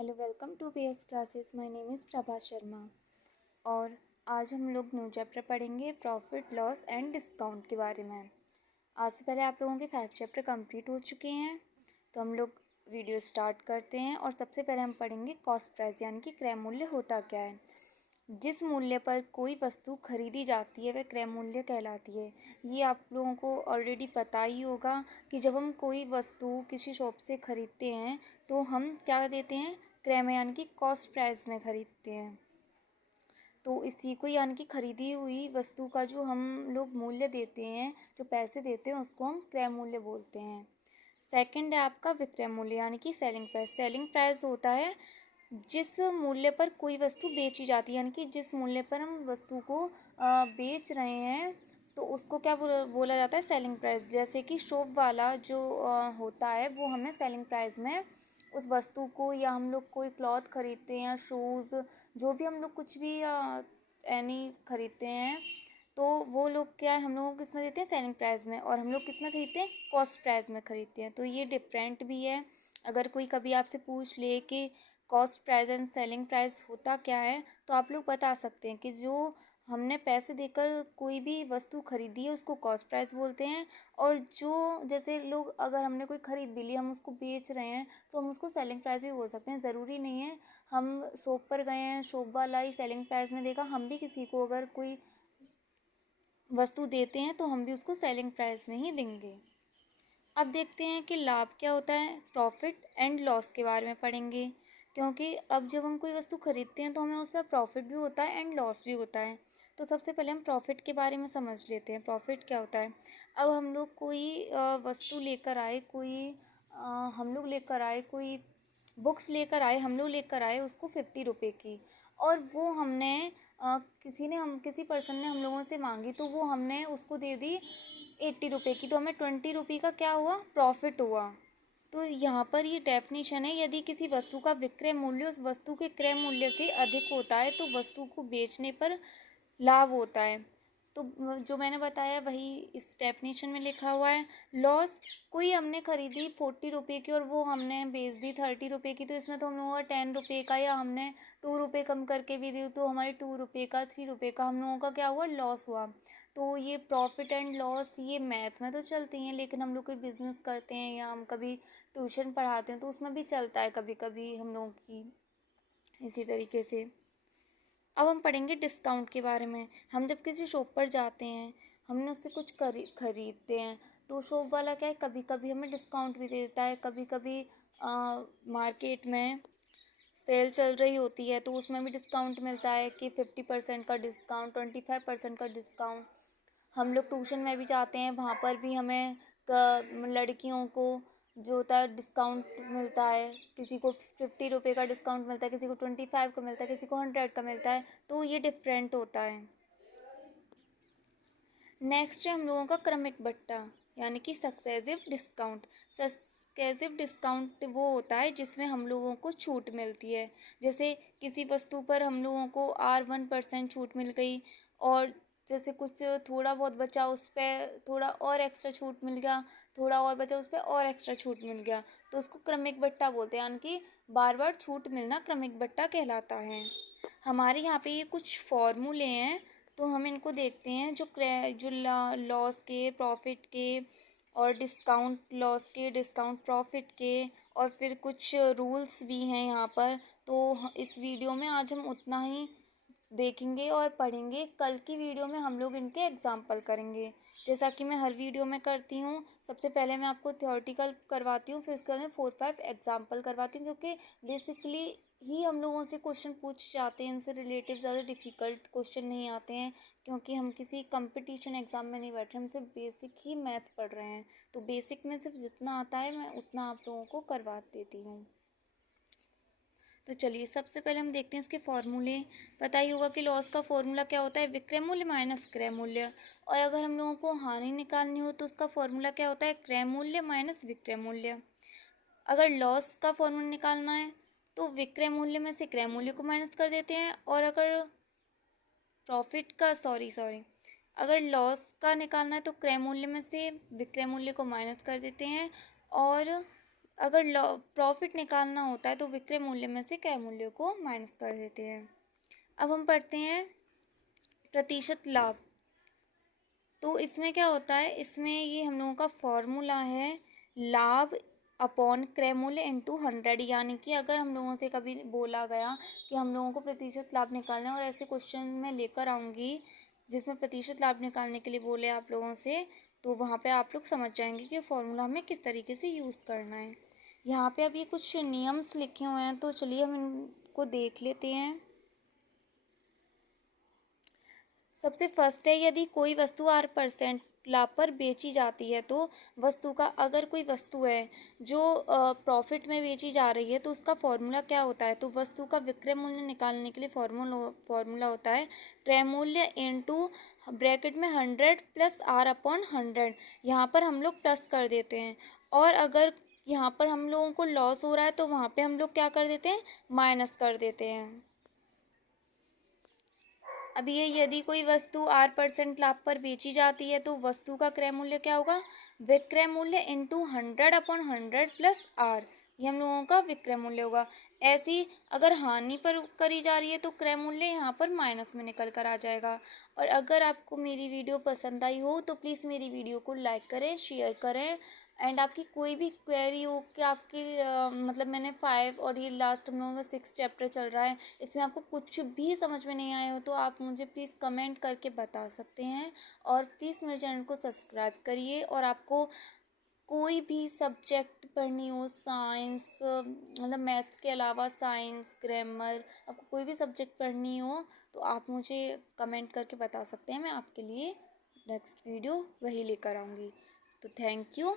Hello, welcome to PS classes. My name is Prabha Sharma और आज हम लोग न्यू चैप्टर पढ़ेंगे प्रॉफिट लॉस एंड डिस्काउंट के बारे में। आज से पहले आप लोगों के 5 चैप्टर कंप्लीट हो चुके हैं, तो हम लोग वीडियो स्टार्ट करते हैं। और सबसे पहले हम पढ़ेंगे कॉस्ट प्राइस, यानी कि क्रय मूल्य होता क्या है। जिस मूल्य पर कोई वस्तु खरीदी जाती है वह क्रय मूल्य कहलाती है। ये आप लोगों को ऑलरेडी पता ही होगा कि जब हम कोई वस्तु किसी शॉप से खरीदते हैं तो हम क्या देते हैं, क्रय में, यानी कि कॉस्ट प्राइस में खरीदते हैं। तो इसी को, यानी कि खरीदी हुई वस्तु का जो हम लोग मूल्य देते हैं, जो पैसे देते हैं, उसको हम क्रय मूल्य बोलते हैं। सेकंड है आपका विक्रय मूल्य, यानी कि सेलिंग प्राइस। सेलिंग प्राइस होता है जिस मूल्य पर कोई वस्तु बेची जाती है, यानी कि जिस मूल्य पर हम वस्तु को बेच रहे हैं तो उसको क्या बोला जाता है, सेलिंग प्राइस। जैसे कि शॉप वाला जो होता है वो हमें सेलिंग प्राइस में उस वस्तु को, या हम लोग कोई क्लॉथ खरीदते हैं या शूज़, जो भी हम लोग कुछ भी एनी खरीदते हैं, तो वो लोग क्या है, हम लोगों को किस में देते हैं, सेलिंग प्राइस में। और हम लोग किस में खरीदते हैं, कॉस्ट प्राइस में खरीदते हैं। तो ये डिफरेंट भी है। अगर कोई कभी आपसे पूछ ले कि cost price and selling price होता क्या है, तो आप लोग बता सकते हैं कि जो हमने पैसे देकर कोई भी वस्तु खरीदी है उसको कॉस्ट प्राइस बोलते हैं। और जो, जैसे लोग, अगर हमने कोई खरीद भी ली, हम उसको बेच रहे हैं, तो हम उसको सेलिंग प्राइस भी बोल सकते हैं। ज़रूरी नहीं है हम शॉप पर गए हैं, शॉप वाला ही सेलिंग प्राइस में देगा, हम भी किसी को अगर कोई वस्तु देते हैं तो हम भी उसको सेलिंग प्राइस में ही देंगे। अब देखते हैं कि लाभ क्या होता है। प्रॉफिट एंड लॉस के बारे में पढ़ेंगे, क्योंकि अब जब हम कोई वस्तु खरीदते हैं तो हमें उसमें प्रॉफिट भी होता है एंड लॉस भी होता है। तो सबसे पहले हम प्रॉफिट के बारे में समझ लेते हैं, प्रॉफिट क्या होता है। अब हम लोग कोई वस्तु लेकर आए, हम लोग लेकर आए कोई बुक्स लेकर आए, हम लोग लेकर आए उसको 50 रुपये की, और वो हमने किसी पर्सन ने हम लोगों से मांगी, तो वो हमने उसको दे दी 80 रुपये की, तो हमें 20 रुपये का क्या हुआ, प्रॉफिट हुआ। तो यहाँ पर ये डेफिनेशन है, यदि किसी वस्तु का विक्रय मूल्य उस वस्तु के क्रय मूल्य से अधिक होता है तो वस्तु को बेचने पर लाभ होता है। तो जो मैंने बताया वही इस डेफिनेशन में लिखा हुआ है। लॉस, कोई हमने खरीदी 40 रुपये की और वो हमने बेच दी 30 रुपये की, तो इसमें तो हम लोगों का 10 रुपये का, या हमने 2 रुपये कम करके भी दी तो हमारे 2 रुपये का, 3 रुपये का हम लोगों का क्या हुआ, लॉस हुआ। तो ये प्रॉफिट एंड लॉस ये मैथ में तो चलती हैं, लेकिन हम लोग कोई बिजनेस करते हैं या हम कभी ट्यूशन पढ़ाते हैं तो उसमें भी चलता है कभी कभी हम लोगों की, इसी तरीके से। अब हम पढ़ेंगे डिस्काउंट के बारे में। हम जब किसी शॉप पर जाते हैं, हमने उससे कुछ खरीदते हैं, तो शॉप वाला क्या है, कभी कभी हमें डिस्काउंट भी दे देता है। कभी कभी मार्केट में सेल चल रही होती है तो उसमें भी डिस्काउंट मिलता है कि 50% का डिस्काउंट, 25% का डिस्काउंट। हम लोग ट्यूशन में भी जाते हैं, वहाँ पर भी हमें लड़कियों को जो होता है डिस्काउंट मिलता है। किसी को 50 रुपये का डिस्काउंट मिलता है, किसी को 25 का मिलता है, किसी को 100 का मिलता है। तो ये डिफरेंट होता है। नेक्स्ट है हम लोगों का क्रमिक बट्टा, यानी कि सक्सेसिव डिस्काउंट। सक्सेसिव डिस्काउंट वो होता है जिसमें हम लोगों को छूट मिलती है। जैसे किसी वस्तु पर हम लोगों को R1% छूट मिल गई, और जैसे कुछ थोड़ा बहुत बचा उस पर थोड़ा और एक्स्ट्रा छूट मिल गया, थोड़ा और बचा उस पर और एक्स्ट्रा छूट मिल गया, तो उसको क्रमिक बट्टा बोलते हैं। यानी कि बार बार छूट मिलना क्रमिक बट्टा कहलाता है। हमारे यहाँ पे ये कुछ फॉर्मूले हैं, तो हम इनको देखते हैं। जो लॉस के, प्रॉफिट के, और डिस्काउंट लॉस के, डिस्काउंट प्रॉफिट के, और फिर कुछ रूल्स भी हैं यहाँ पर। तो इस वीडियो में आज हम उतना ही देखेंगे और पढ़ेंगे। कल की वीडियो में हम लोग इनके एग्जाम्पल करेंगे, जैसा कि मैं हर वीडियो में करती हूँ। सबसे पहले मैं आपको थ्योरेटिकल करवाती हूँ, फिर उसके बाद में 4-5 एग्जाम्पल करवाती हूँ, क्योंकि बेसिकली ही हम लोगों से क्वेश्चन पूछ जाते हैं, इनसे रिलेटिव ज़्यादा डिफ़िकल्ट क्वेश्चन नहीं आते हैं, क्योंकि हम किसी कंपटीशन एग्ज़ाम में नहीं बैठ रहे, हम सिर्फ बेसिक ही मैथ पढ़ रहे हैं। तो बेसिक में सिर्फ जितना आता है मैं उतना आप लोगों को करवा देती हूँ। तो चलिए सबसे पहले हम देखते हैं इसके फॉर्मूले। पता ही होगा कि लॉस का फॉर्मूला क्या होता है, विक्रय मूल्य माइनस क्रय मूल्य। और अगर हम लोगों को हानि निकालनी हो तो उसका फॉर्मूला क्या होता है, क्रय मूल्य माइनस विक्रय मूल्य। अगर लॉस का फॉर्मूला निकालना है तो विक्रय मूल्य में से क्रय मूल्य को माइनस कर देते हैं, और अगर अगर लॉस का निकालना है तो क्रय मूल्य में से विक्रय मूल्य को माइनस कर देते हैं, और अगर प्रॉफिट निकालना होता है तो विक्रय मूल्य में से क्रय मूल्य को माइनस कर देते हैं। अब हम पढ़ते हैं प्रतिशत लाभ। तो इसमें क्या होता है, इसमें ये हम लोगों का फॉर्मूला है लाभ अपॉन क्रय मूल्य इंटू 100। यानी कि अगर हम लोगों से कभी बोला गया कि हम लोगों को प्रतिशत लाभ निकालना है और ऐसे क्वेश्चन मैं लेकर आऊँगी जिसमें प्रतिशत लाभ निकालने के लिए बोले आप लोगों से, तो वहाँ पे आप लोग समझ जाएंगे कि फॉर्मूला हमें किस तरीके से यूज़ करना है। यहाँ पे अभी कुछ नियम्स लिखे हुए हैं, तो चलिए हम इनको देख लेते हैं। सबसे फर्स्ट है, यदि कोई वस्तु 8% लाभ पर बेची जाती है तो वस्तु का, अगर कोई वस्तु है जो प्रॉफिट में बेची जा रही है तो उसका फॉर्मूला क्या होता है, तो वस्तु का विक्रय मूल्य निकालने के लिए फॉर्मूला होता है क्रय मूल्य इंटू ब्रैकेट में 100 प्लस आर अपॉन 100। यहाँ पर हम लोग प्लस कर देते हैं, और अगर यहाँ पर हम लोगों को लॉस हो रहा है तो वहाँ पे हम लोग क्या कर देते हैं, माइनस कर देते हैं। अब ये यदि कोई वस्तु 8% लाभ पर बेची जाती है तो वस्तु का क्रय मूल्य क्या होगा, विक्रय मूल्य इंटू 100 अपॉन 100 प्लस आर, ये हम लोगों का विक्रय मूल्य होगा। ऐसी अगर हानि पर करी जा रही है तो क्रय मूल्य यहाँ पर माइनस में निकल कर आ जाएगा। और अगर आपको मेरी वीडियो पसंद आई हो तो प्लीज़ मेरी वीडियो को लाइक करें, शेयर करें, एंड आपकी कोई भी क्वेरी हो कि आपकी मतलब मैंने 5 और ये लास्ट हम लोगों का 6 चैप्टर चल रहा है, इसमें आपको कुछ भी समझ में नहीं आया हो तो आप मुझे प्लीज़ कमेंट करके बता सकते हैं। और प्लीज़ मेरे चैनल को सब्सक्राइब करिए। और आपको कोई भी सब्जेक्ट पढ़नी हो, साइंस मतलब मैथ्स के अलावा साइंस, ग्रामर, आपको कोई भी सब्जेक्ट पढ़नी हो तो आप मुझे कमेंट करके बता सकते हैं। मैं आपके लिए नेक्स्ट वीडियो वही लेकर आऊँगी। तो थैंक यू।